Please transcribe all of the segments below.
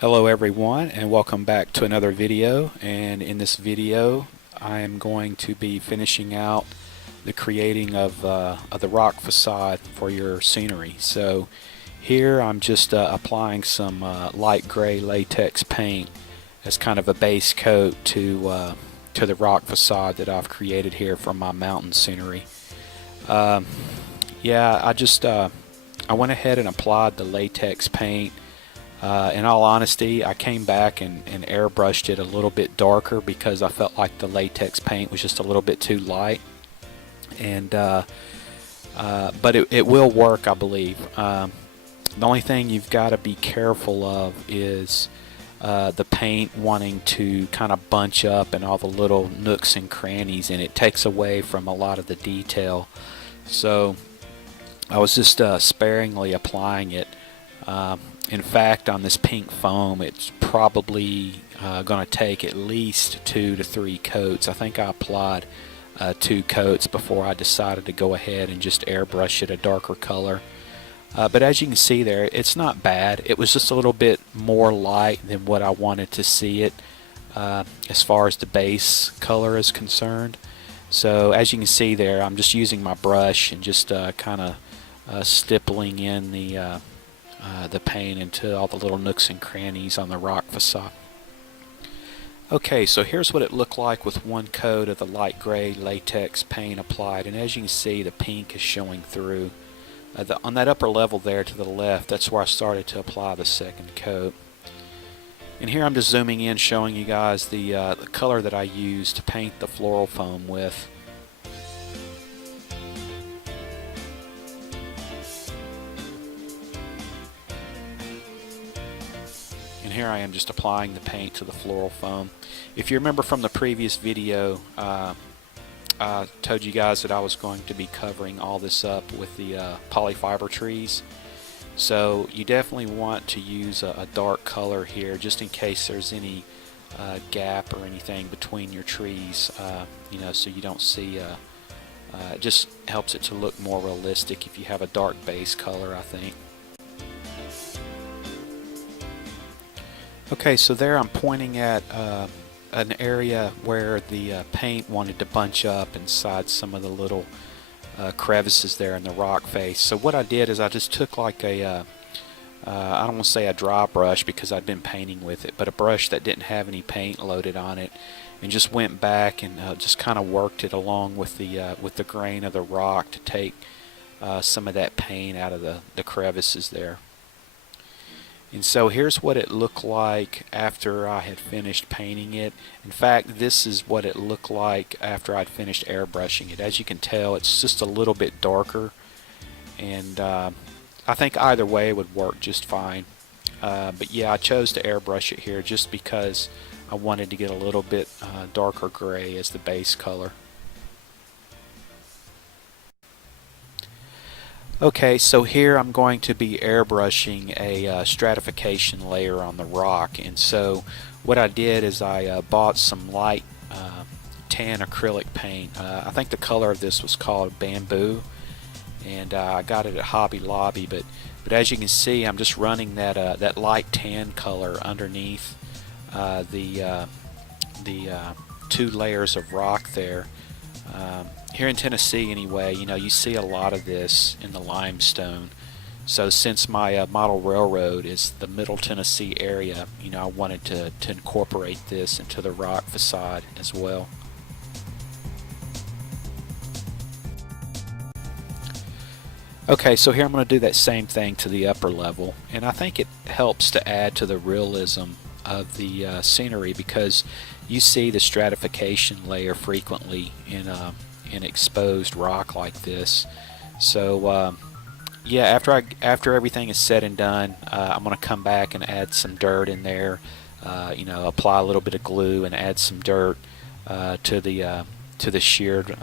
Hello everyone, and welcome back to another video. And in this video I am going to be finishing out the creating of the rock facade for your scenery. So here I'm just applying some light gray latex paint as kind of a base coat to the rock facade that I've created here for my mountain scenery. Yeah, I went ahead and applied the latex paint. In all honesty, I came back and airbrushed it a little bit darker because I felt like the latex paint was just a little bit too light. And but it will work, I believe. The only thing you've got to be careful of is the paint wanting to kind of bunch up and all the little nooks and crannies, and it takes away from a lot of the detail. So I was just sparingly applying it. In fact, on this pink foam, it's probably going to take at least 2 to 3 coats. I think I applied 2 coats before I decided to go ahead and just airbrush it a darker color. But as you can see there, it's not bad. It was just a little bit more light than what I wanted to see it as far as the base color is concerned. So as you can see there, I'm just using my brush and just kind of stippling in the paint into all the little nooks and crannies on the rock facade. Okay, so here's what it looked like with one coat of the light gray latex paint applied, and as you can see, the pink is showing through. On that upper level there to the left, that's where I started to apply the second coat. And here I'm just zooming in, showing you guys the color that I used to paint the floral foam with. And here I am just applying the paint to the floral foam. If you remember from the previous video, I told you guys that I was going to be covering all this up with the polyfiber trees. So you definitely want to use a dark color here just in case there's any gap or anything between your trees, you know, so you don't see it just helps it to look more realistic if you have a dark base color, I think. Okay, so there I'm pointing at an area where the paint wanted to bunch up inside some of the little crevices there in the rock face. So what I did is I just took like I don't want to say a dry brush because I'd been painting with it, but a brush that didn't have any paint loaded on it, and just went back and just kind of worked it along with the grain of the rock to take some of that paint out of the crevices there. And so here's what it looked like after I had finished painting it. In fact, this is what it looked like after I'd finished airbrushing it. As you can tell, it's just a little bit darker, and I think either way would work just fine. But yeah, I chose to airbrush it here just because I wanted to get a little bit darker gray as the base color. Okay, so here I'm going to be airbrushing a stratification layer on the rock, and so what I did is I bought some light tan acrylic paint. I think the color of this was called Bamboo, and I got it at Hobby Lobby, but as you can see, I'm just running that light tan color underneath the 2 layers of rock there. Here in Tennessee anyway, you know, you see a lot of this in the limestone. So since my model railroad is the Middle Tennessee area, you know, I wanted to incorporate this into the rock facade as well. Okay, so here I'm going to do that same thing to the upper level, and I think it helps to add to the realism of the scenery because you see the stratification layer frequently in exposed rock like this. So yeah, after everything is said and done, I'm going to come back and add some dirt in there. You know, apply a little bit of glue and add some dirt to the sheared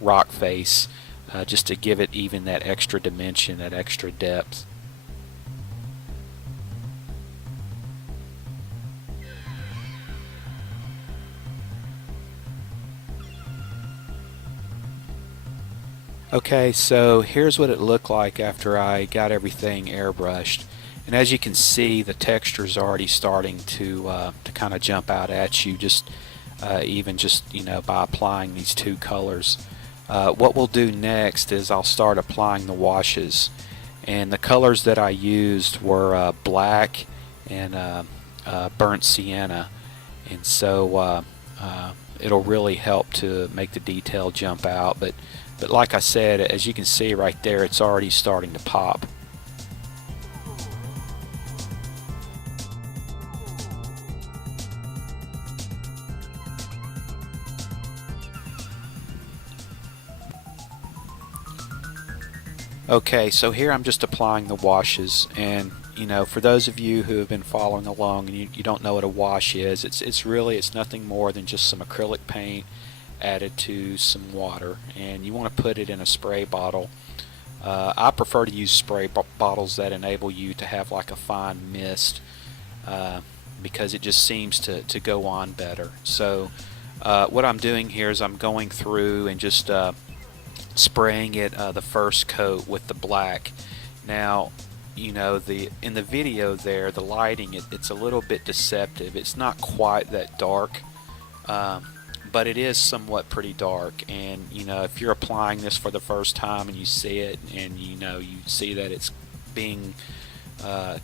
rock face, just to give it even that extra dimension, that extra depth. Okay, so here's what it looked like after I got everything airbrushed. And as you can see, the texture is already starting to kind of jump out at you, just even just by applying these two colors. What we'll do next is I'll start applying the washes, and the colors that I used were black and burnt sienna, and so it'll really help to make the detail jump out. But like I said, as you can see right there, it's already starting to pop. Okay, so here I'm just applying the washes, and for those of you who have been following along and you don't know what a wash is, it's nothing more than just some acrylic paint added to some water, and you want to put it in a spray bottle. I prefer to use spray bottles that enable you to have like a fine mist, because it just seems to go on better. So what I'm doing here is I'm going through and just spraying it the first coat with the black. Now in the video there, the lighting, it's a little bit deceptive. It's not quite that dark, but it is somewhat pretty dark, and if you're applying this for the first time and you see it and you see that it's being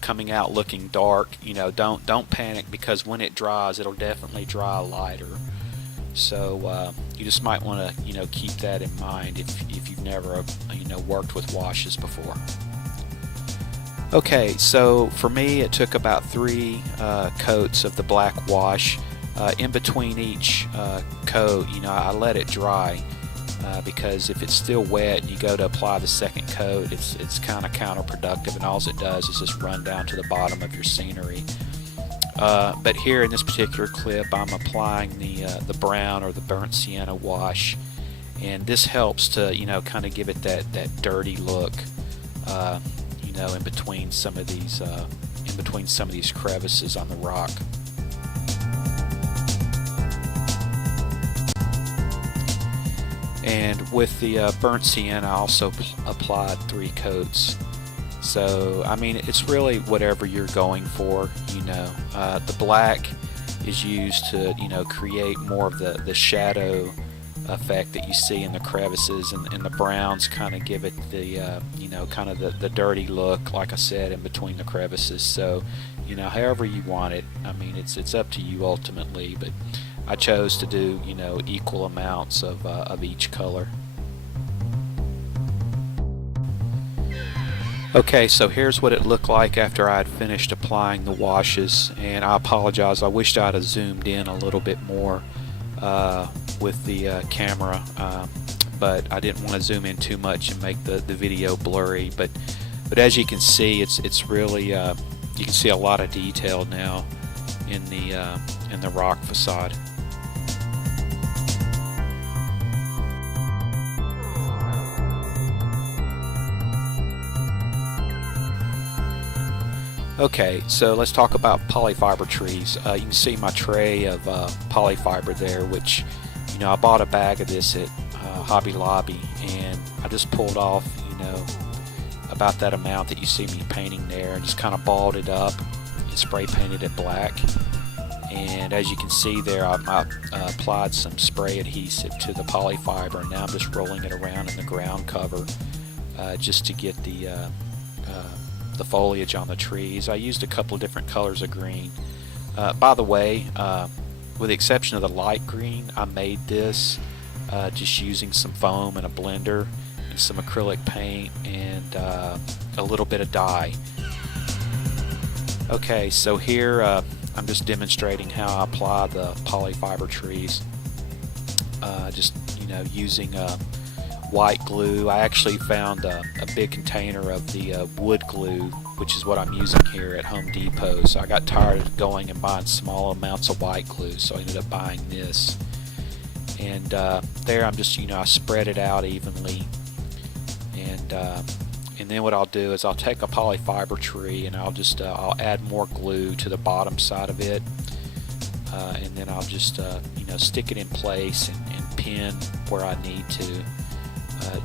coming out looking dark, don't panic, because when it dries, it'll definitely dry lighter. So you just might want to keep that in mind if you've never worked with washes before. Okay, so for me it took about 3 coats of the black wash. In between each coat, I let it dry, because if it's still wet and you go to apply the second coat, it's kind of counterproductive, and all it does is just run down to the bottom of your scenery. But here in this particular clip, I'm applying the brown or the burnt sienna wash, and this helps to kind of give it that dirty look, in between some of these crevices on the rock. And with the burnt sienna, I also applied 3 coats. So I mean, it's really whatever you're going for. The black is used to create more of the shadow effect that you see in the crevices, and the browns kind of give it the kind of the dirty look, like I said, in between the crevices. So however you want it. I mean, it's up to you ultimately, but I chose to do equal amounts of each color. Okay, so here's what it looked like after I had finished applying the washes, and I apologize, I wished I'd have zoomed in a little bit more with the camera, but I didn't want to zoom in too much and make the video blurry. But as you can see, it's really you can see a lot of detail now in the rock facade. Okay, so let's talk about polyfiber trees. You can see my tray of polyfiber there, which I bought a bag of this at Hobby Lobby, and I just pulled off about that amount that you see me painting there, and just kind of balled it up and spray painted it black. And as you can see there, I applied some spray adhesive to the polyfiber, and now I'm just rolling it around in the ground cover just to get the foliage on the trees. I used a couple of different colors of green. By the way, with the exception of the light green, I made this just using some foam and a blender and some acrylic paint and a little bit of dye. Okay, so here I'm just demonstrating how I apply the polyfiber trees. Just using white glue. I actually found a big container of the wood glue, which is what I'm using here at Home Depot. So I got tired of going and buying small amounts of white glue, so I ended up buying this. And there I'm just I spread it out evenly, and then what I'll do is I'll take a polyfiber tree and I'll just I'll add more glue to the bottom side of it, and then I'll just stick it in place and pin where I need to.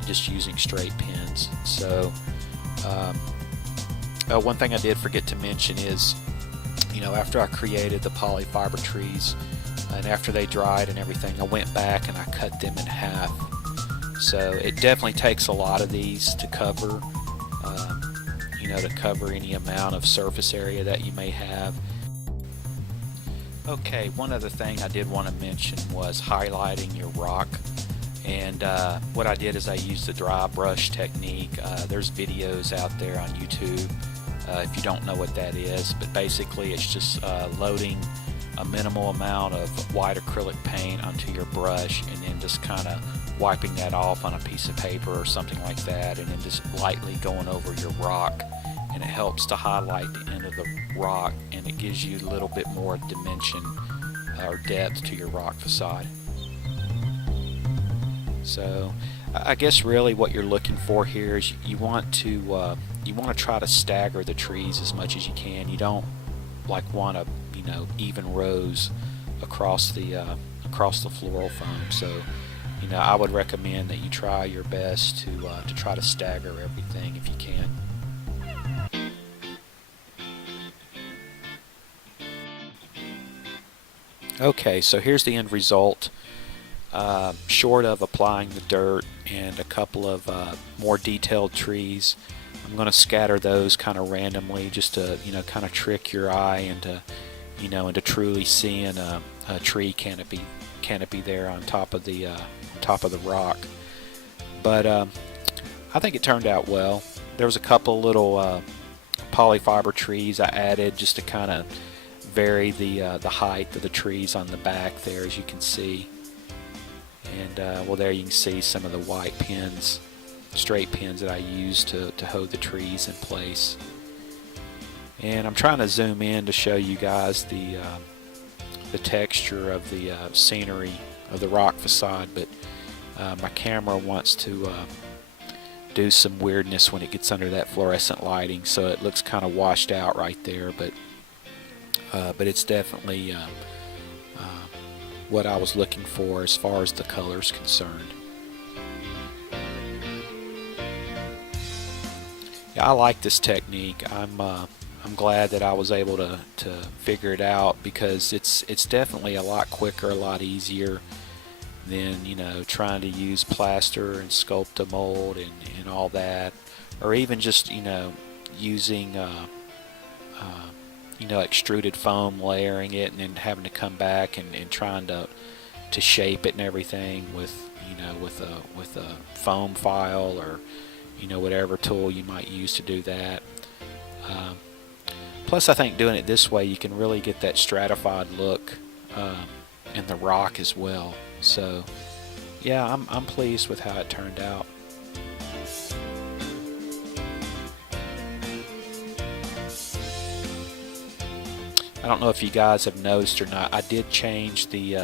Just using straight pins. So One thing I did forget to mention is, after I created the polyfiber trees and after they dried and everything, I went back and I cut them in half. So it definitely takes a lot of these to cover, to cover any amount of surface area that you may have. Okay, one other thing I did want to mention was highlighting your rock. And what I did is I used the dry brush technique. There's videos out there on YouTube if you don't know what that is, but basically it's just loading a minimal amount of white acrylic paint onto your brush and then just kind of wiping that off on a piece of paper or something like that, and then just lightly going over your rock, and it helps to highlight the end of the rock, and it gives you a little bit more dimension or depth to your rock facade. So I guess really what you're looking for here is you want to try to stagger the trees as much as you can. You don't want to even rows across the floral foam. So I would recommend that you try your best to try to stagger everything if you can. Okay, so here's the end result. Short of applying the dirt and a couple of more detailed trees, I'm going to scatter those kind of randomly just to kind of trick your eye into truly seeing a tree canopy there on top of the rock. But I think it turned out well. There was a couple little polyfiber trees I added just to kind of vary the height of the trees on the back there, as you can see. And there you can see some of the white pins, straight pins that I used to hold the trees in place. And I'm trying to zoom in to show you guys the texture of the scenery of the rock facade, but my camera wants to do some weirdness when it gets under that fluorescent lighting, so it looks kind of washed out right there, but it's definitely what I was looking for as far as the color's concerned. Yeah, I like this technique. I'm glad that I was able to figure it out, because it's definitely a lot quicker, a lot easier than trying to use plaster and sculpt a mold and all that, or even just using extruded foam, layering it and then having to come back and trying to shape it and everything with a foam file or whatever tool you might use to do that. Plus, I think doing it this way, you can really get that stratified look in the rock as well. So yeah, I'm pleased with how it turned out. I don't know if you guys have noticed or not, I did change the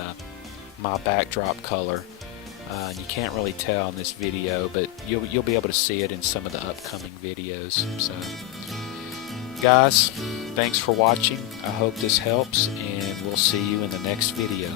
my backdrop color. You can't really tell in this video, but you'll be able to see it in some of the upcoming videos. So guys, thanks for watching. I hope this helps, and we'll see you in the next video.